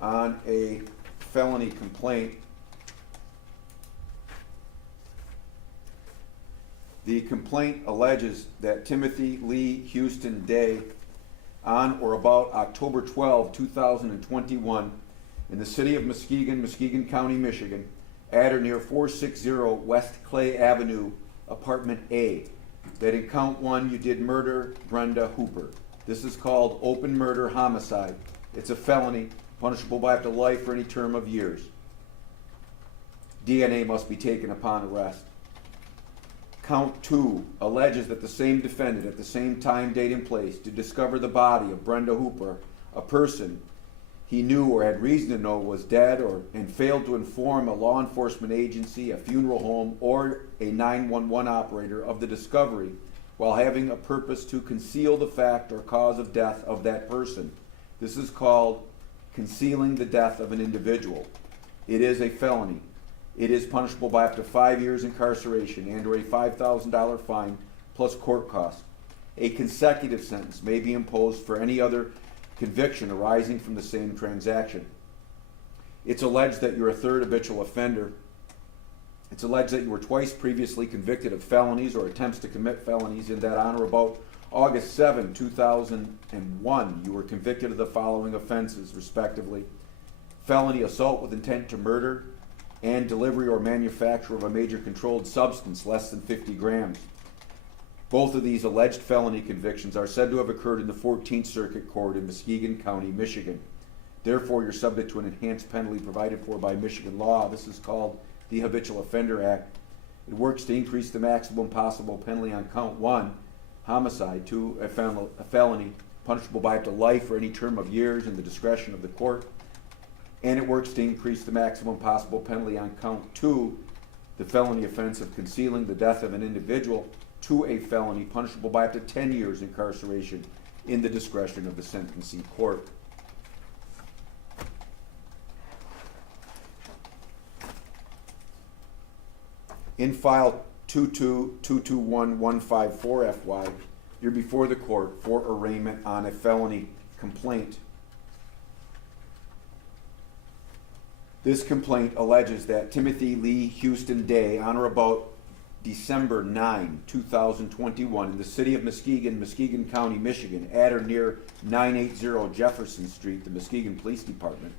on a felony complaint. The complaint alleges that Timothy Lee Houston Day, on or about October 12, 2021, in the city of Muskegon, Muskegon County, Michigan, at or near 460 West Clay Avenue, Apartment A, that in count 1 you did murder Brenda Hooper. This is called open murder homicide. It's a felony, punishable by up to life for any term of years. DNA must be taken upon arrest. Count 2 alleges that the same defendant at the same time, date, and place to discover the body of Brenda Hooper, a person he knew or had reason to know was dead, and failed to inform a law enforcement agency, a funeral home, or a 911 operator of the discovery while having a purpose to conceal the fact or cause of death of that person. This is called concealing the death of an individual. It is a felony. It is punishable by up to 5 years incarceration and or a $5,000 fine plus court costs. A consecutive sentence may be imposed for any other conviction arising from the same transaction. It's alleged that you're a third habitual offender. It's alleged that you were twice previously convicted of felonies or attempts to commit felonies, and that on or about August 7, 2001, you were convicted of the following offenses, respectively: felony assault with intent to murder and delivery or manufacture of a major controlled substance less than 50 grams. Both of these alleged felony convictions are said to have occurred in the 14th Circuit Court in Muskegon County, Michigan. Therefore, you're subject to an enhanced penalty provided for by Michigan law. This is called the Habitual Offender Act. It works to increase the maximum possible penalty on count 1, homicide, to a felony, punishable by up to life for any term of years in the discretion of the court. And it works to increase the maximum possible penalty on count 2, the felony offense of concealing the death of an individual, to a felony punishable by up to 10 years incarceration in the discretion of the sentencing court. In file 22221154FY, you're before the court for arraignment on a felony complaint. This complaint alleges that Timothy Lee Houston Day, on or about December 9, 2021, in the city of Muskegon, Muskegon County, Michigan, at or near 980 Jefferson Street, the Muskegon Police Department,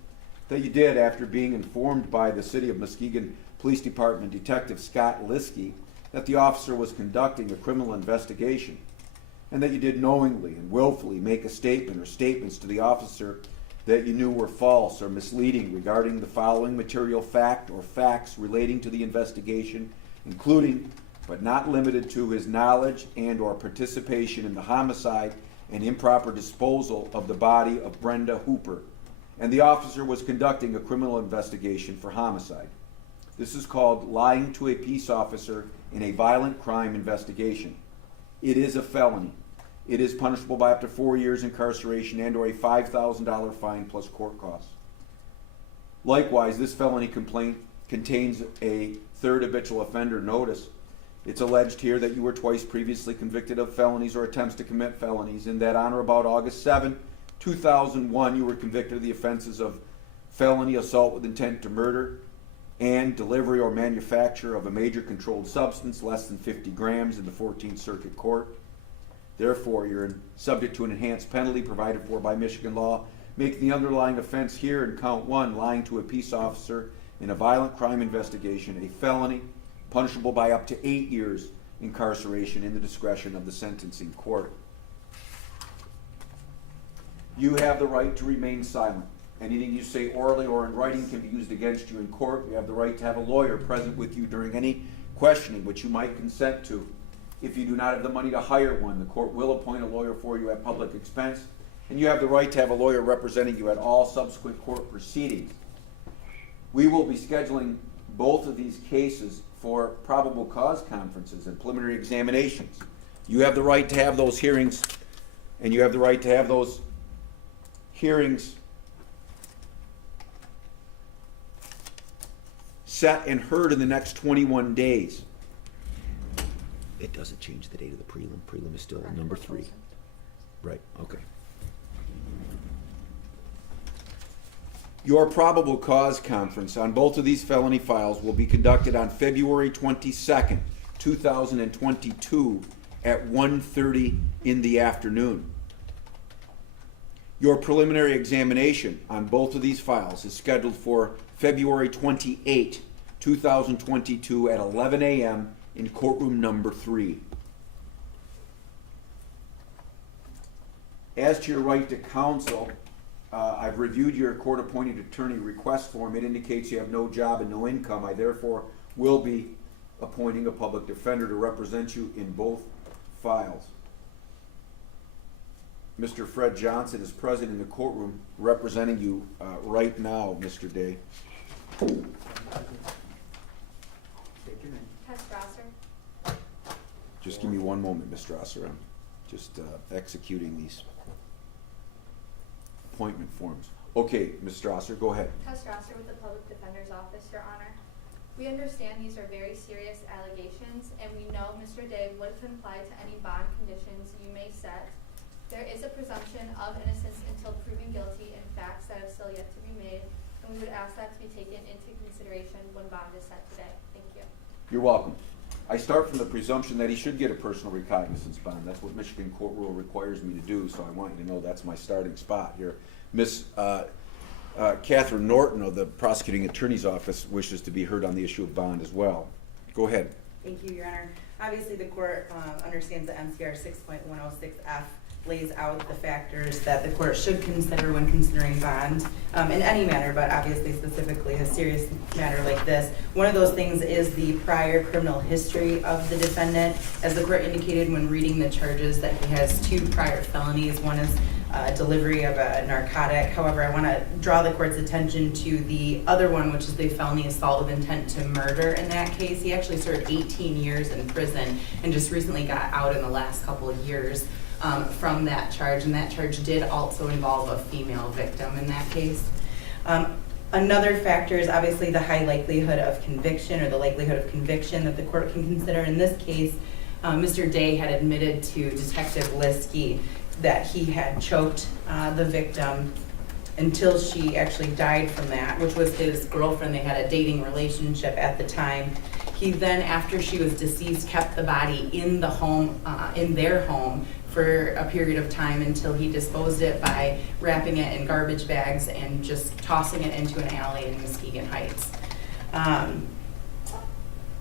that you did after being informed by the city of Muskegon Police Department Detective Scott Liskey that the officer was conducting a criminal investigation, and that you did knowingly and willfully make a statement or statements to the officer that you knew were false or misleading regarding the following material fact or facts relating to the investigation, including but not limited to his knowledge and or participation in the homicide and improper disposal of the body of Brenda Hooper, and the officer was conducting a criminal investigation for homicide. This is called lying to a peace officer in a violent crime investigation. It is a felony. It is punishable by up to 4 years incarceration and or a $5,000 fine plus court costs. Likewise, this felony complaint contains a third habitual offender notice. It's alleged here that you were twice previously convicted of felonies or attempts to commit felonies, and that on or about August 7, 2001, you were convicted of the offenses of felony assault with intent to murder and delivery or manufacture of a major controlled substance less than 50 grams in the 14th Circuit Court. Therefore, you're subject to an enhanced penalty provided for by Michigan law, making the underlying offense here in count 1, lying to a peace officer in a violent crime investigation, a felony punishable by up to 8 years incarceration in the discretion of the sentencing court. You have the right to remain silent. Anything you say orally or in writing can be used against you in court. You have the right to have a lawyer present with you during any questioning which you might consent to. If you do not have the money to hire one, the court will appoint a lawyer for you at public expense, and you have the right to have a lawyer representing you at all subsequent court proceedings. We will be scheduling both of these cases for probable cause conferences and preliminary examinations. You have the right to have those hearings, and you have the right to have those hearings set and heard in the next 21 days. It doesn't change the date of the prelim. Prelim is still number 3. Right, okay. Your probable cause conference on both of these felony files will be conducted on February 22nd, 2022 at 1:30 in the afternoon. Your preliminary examination on both of these files is scheduled for February 28, 2022 at 11 a.m. in courtroom number 3. As to your right to counsel, I've reviewed your court-appointed attorney request form. It indicates you have no job and no income. I therefore will be appointing a public defender to represent you in both files. Mr. Fred Johnson is present in the courtroom representing you right now, Mr. Day. Just give me one moment, Ms. Strasser. I'm just executing these appointment forms. Okay, Ms. Strasser, go ahead. Tess Strasser with the Public Defender's Office, Your Honor. We understand these are very serious allegations, and we know Mr. Day would comply to any bond conditions you may set. There is a presumption of innocence until proven guilty in facts that have still yet to be made, and we would ask that to be taken into consideration when bond is set today. Thank you. You're welcome. I start from the presumption that he should get a personal recognizance bond. That's what Michigan court rule requires me to do, so I want you to know that's my starting spot here. Miss Catherine Norton of the Prosecuting Attorney's Office wishes to be heard on the issue of bond as well. Go ahead. Thank you, Your Honor. Obviously, the court understands that MCR 6.106F lays out the factors that the court should consider when considering bond in any manner, but obviously specifically a serious matter like this. One of those things is the prior criminal history of the defendant. As the court indicated when reading the charges, that he has 2 prior felonies. One is delivery of a narcotic. However, I want to draw the court's attention to the other one, which is the felony assault with intent to murder. In that case, he actually served 18 years in prison and just recently got out in the last couple of years from that charge, and that charge did also involve a female victim in that case. Another factor is obviously the high likelihood of conviction, or the likelihood of conviction that the court can consider. In this case, Mr. Day had admitted to Detective Liskey that he had choked the victim until she actually died from that, which was his girlfriend. They had a dating relationship at the time. He then, after she was deceased, kept the body in the home, in their home, for a period of time until he disposed it by wrapping it in garbage bags and just tossing it into an alley in Muskegon Heights.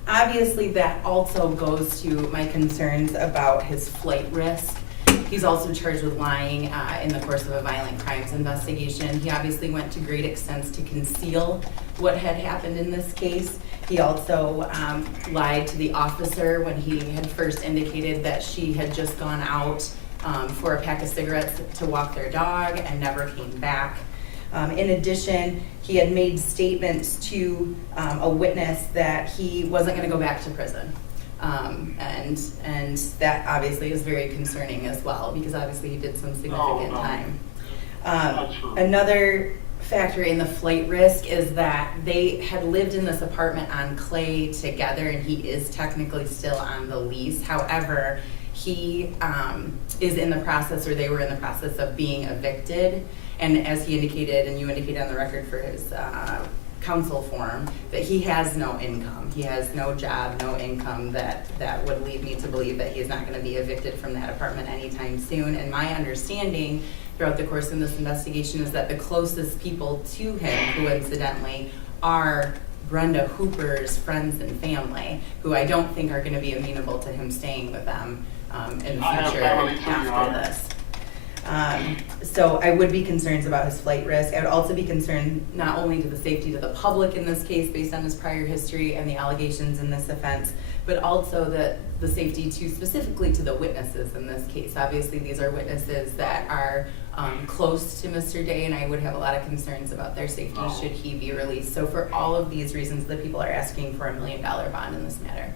Obviously, that also goes to my concerns about his flight risk. He's also charged with lying in the course of a violent crimes investigation. He obviously went to great extents to conceal what had happened in this case. He also lied to the officer when he had first indicated that she had just gone out for a pack of cigarettes to walk their dog and never came back. In addition, he had made statements to a witness that he wasn't going to go back to prison. And that obviously is very concerning as well, because obviously he did some significant time. Another factor in the flight risk is that they had lived in this apartment on Clay together, and he is technically still on the lease. However, he is in the process, or they were in the process of being evicted. And as he indicated, and you indicated on the record for his counsel form, that he has no income. He has no job, no income that would lead me to believe that he is not going to be evicted from that apartment anytime soon. And my understanding throughout the course of this investigation is that the closest people to him, who incidentally are Brenda Hooper's friends and family, who I don't think are going to be amenable to him staying with them in the future after this. So I would be concerned about his flight risk. I would also be concerned not only to the safety to the public in this case based on his prior history and the allegations in this offense, but also the safety specifically to the witnesses in this case. Obviously, these are witnesses that are close to Mr. Day, and I would have a lot of concerns about their safety should he be released. So for all of these reasons, the people are asking for a $1 million bond in this matter.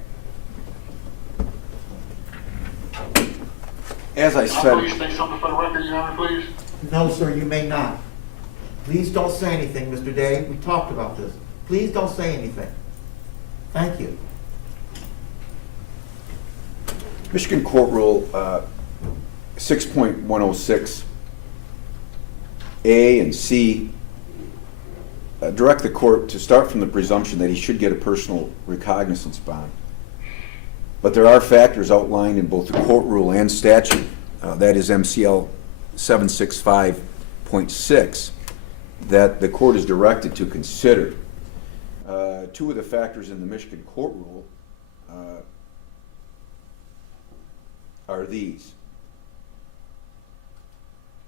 As I said, please say something for the record, Your Honor, please. No, sir, you may not. Please don't say anything, Mr. Day. We talked about this. Please don't say anything. Thank you. Michigan Court Rule 6.106 A and C direct the court to start from the presumption that he should get a personal recognizance bond. But there are factors outlined in both the court rule and statute, that is MCL 765.6, that the court is directed to consider. Two of the factors in the Michigan court rule are these: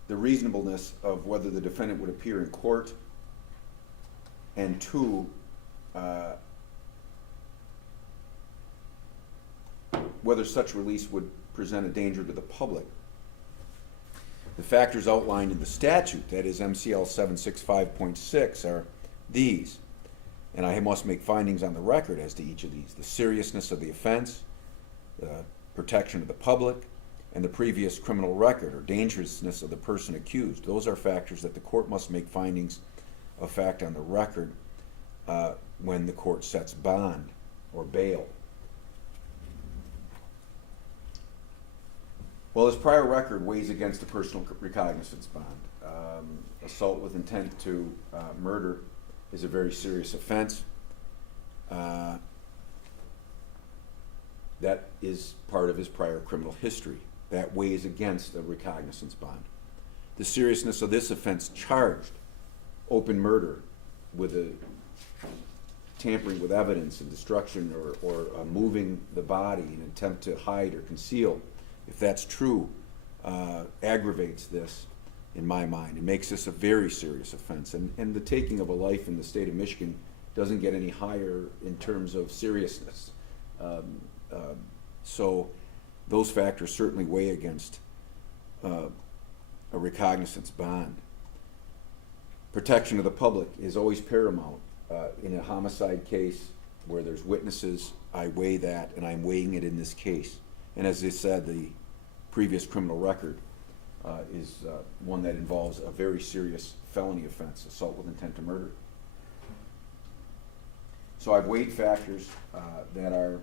the reasonableness of whether the defendant would appear in court, and two, whether such release would present a danger to the public. The factors outlined in the statute, that is MCL 765.6, are these, and I must make findings on the record as to each of these: the seriousness of the offense, the protection of the public, and the previous criminal record or dangerousness of the person accused. Those are factors that the court must make findings of fact on the record when the court sets bond or bail. Well, his prior record weighs against the personal recognizance bond. Assault with intent to murder is a very serious offense. That is part of his prior criminal history. That weighs against a recognizance bond. The seriousness of this offense charged, open murder with a tampering with evidence and destruction or moving the body in an attempt to hide or conceal, if that's true, aggravates this in my mind. It makes this a very serious offense. And the taking of a life in the state of Michigan doesn't get any higher in terms of seriousness. So those factors certainly weigh against a recognizance bond. Protection of the public is always paramount. In a homicide case where there's witnesses, I weigh that, and I'm weighing it in this case. And as I said, the previous criminal record is one that involves a very serious felony offense, assault with intent to murder. So I've weighed factors that are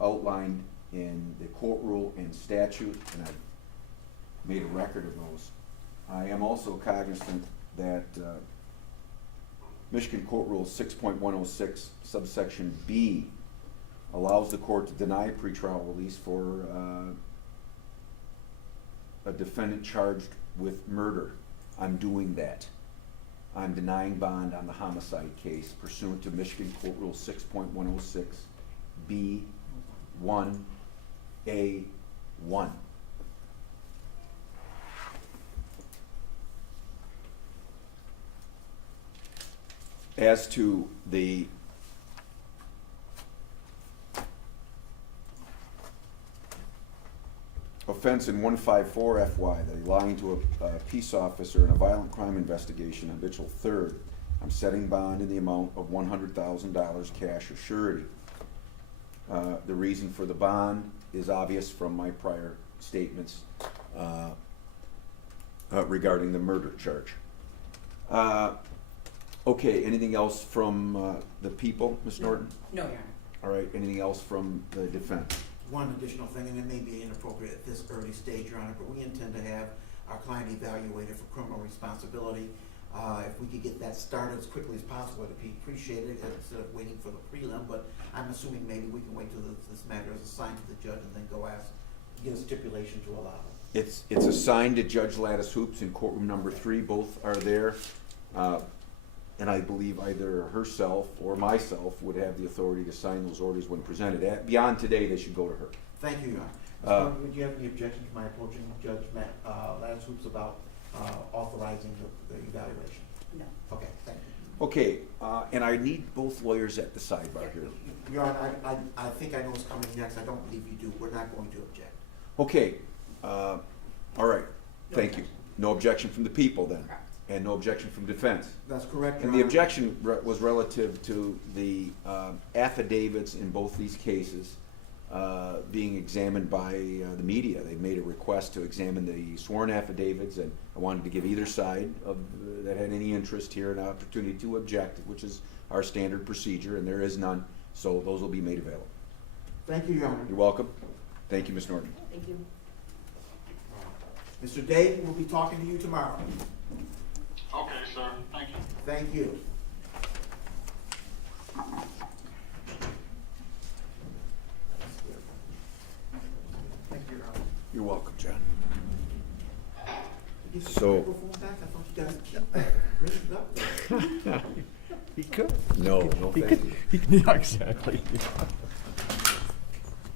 outlined in the court rule and statute, and I've made a record of those. I am also cognizant that Michigan Court Rule 6.106 subsection B allows the court to deny pretrial release for a defendant charged with murder. I'm doing that. I'm denying bond on the homicide case pursuant to Michigan Court Rule 6.106 B1A1. As to the offense in 154 FY, the lying to a peace officer in a violent crime investigation on habitual third, I'm setting bond in the amount of $100,000 cash or surety. The reason for the bond is obvious from my prior statements regarding the murder charge. Okay, anything else from the people, Ms. Norton? No, Your Honor. All right, anything else from the defense? One additional thing, and it may be inappropriate at this early stage, Your Honor, but we intend to have our client evaluated for criminal responsibility. If we could get that started as quickly as possible, it'd be appreciated instead of waiting for the prelim, but I'm assuming maybe we can wait till this matter is assigned to the judge and then go ask, get a stipulation to allow it. It's assigned to Judge Lattice Hoops in courtroom number 3. Both are there. And I believe either herself or myself would have the authority to sign those orders when presented. Beyond today, they should go to her. Thank you, Your Honor. Would you have any objections to my approaching Judge Lattice Hoops about authorizing the evaluation? No. Okay, thank you. Okay, and I need both lawyers at the sidebar here. Your Honor, I think I know what's coming next. I don't believe you do. We're not going to object. Okay, all right, thank you. No objection from the people then? Correct. And no objection from defense? That's correct, Your And the Honor. objection was relative to the affidavits in both these cases being examined by the media. They made a request to examine the sworn affidavits, and I wanted to give either side of that had any interest here an opportunity to object, which is our standard procedure, and there is none, so those will be made available. Thank you, Your Honor. You're welcome. Thank you, Ms. Norton. Thank you. Mr. Day, we'll be talking to you tomorrow. Okay, sir, thank you. Thank you. welcome, John. Give the So- microphone back. I thought you guys keep that. Bring it up there. He could. No, no, He thank could. you. He could. Yeah, exactly.